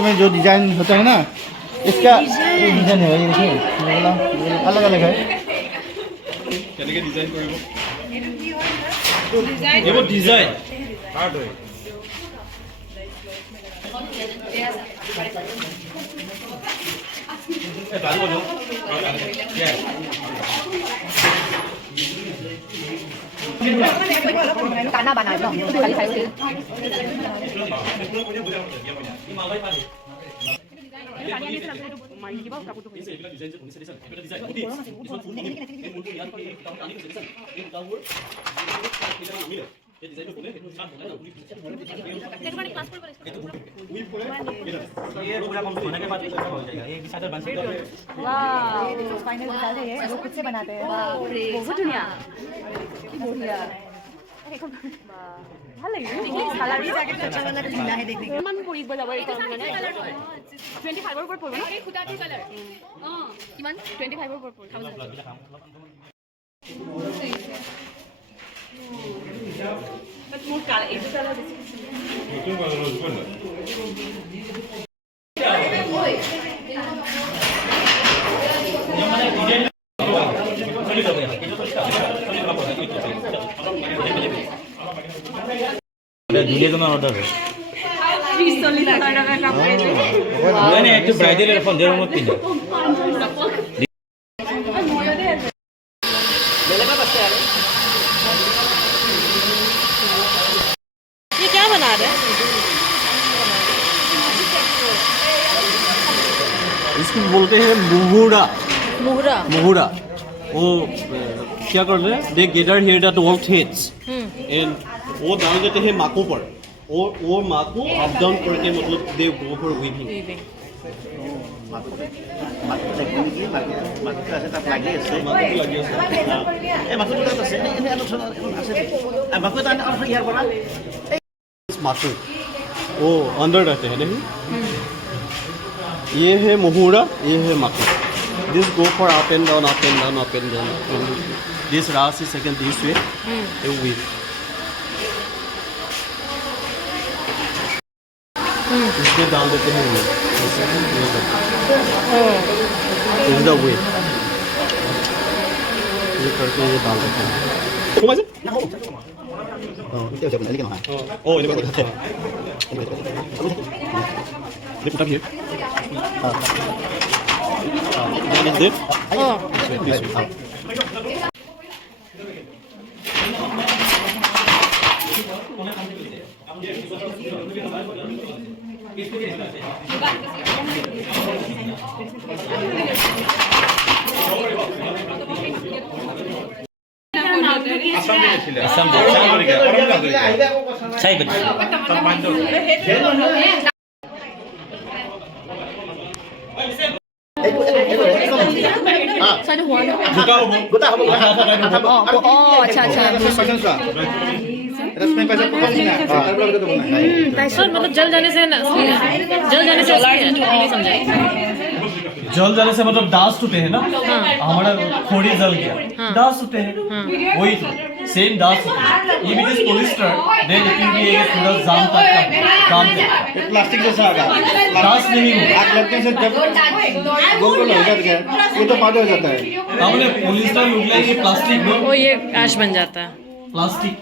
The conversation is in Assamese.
में जो डिजाइन होता है ना, इसका डिजाइन है, ये देखिए अलग अलग है। ये वो डिजाइन हार्ड है। Karena banal dong. Kali saya udah. ये पूरा कंप्लीट होने के बाद ऐसा हो जाएगा। ये चादर बन सकता है। वाह, फाइनल निकाल रहे हैं, वो खुद से बनाते हैं। बहुत बढ़िया, बढ़िया। ভাল লাগে কালাৰ জ্যাকেট কচা वाला ঢিলা হে দেখি মান পৰিব যাব এই মানে 25 ৰ ওপৰত পৰিব না এই খুটাটোৰ কালাৰ কিমান 25 ৰ ওপৰত পৰিব বাট মোৰ কালাৰ এইটো কালাৰ বেছি এইটো কালাৰ হ'ব না दुनिया का ऑर्डर है 30 টাকা কাপড় नहीं नहीं একটু ব্রাইডাল এর ফোন দেওয়ার মত দিন ये क्या बना रहे हैं इसको बोलते हैं मुहुरा मुहरा मुहुरा वो क्या कर रहे हैं they gather here that all threads and वो डाल देते हैं माको पर और वो माको अप डाउन करके मतलब दे गो फॉर वीविंग মাকো টেকনিকি মাকো আছে তাত লাগি আছে এই মাকোটো তাত আছে এনে আলোচনা আছে মাকো তাত আৰু ইয়াৰ পৰা माको वो अंदर रहते हैं नहीं ये है मुहुरा ये है माको this go for up and down up and down up and down this रास इज सेकंड दिस वे ये वीव इसके डाल देते हैं ये इज द वे ये करके ये डाल देते हैं cómo es tiêu chuẩn này cái nào hả oh ini bagus ini putar here ini dip oh this Assam saya betul. oh अच्छा अच्छा सर मतलब जल जाने से नहीं समझा जल जाने से मतलब दास टूटे हैं ना हमारा खोड़ी जल गया दास टूटे हैं वही सेम दास ये भी this polyester then it will be a पूरा जाम तक का काम करता है प्लास्टिक जैसा आगा दास नहीं होगा आग लगने से जब गोल गोल हो जाता है ये तो पाउडर हो जाता है हमने पॉलिस्टर निकला ये प्लास्टिक में वो ये ऐश बन जाता है प्लास्टिक